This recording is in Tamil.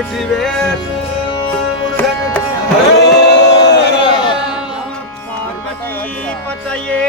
வெற்றிவேல். முருகன் பத்தையே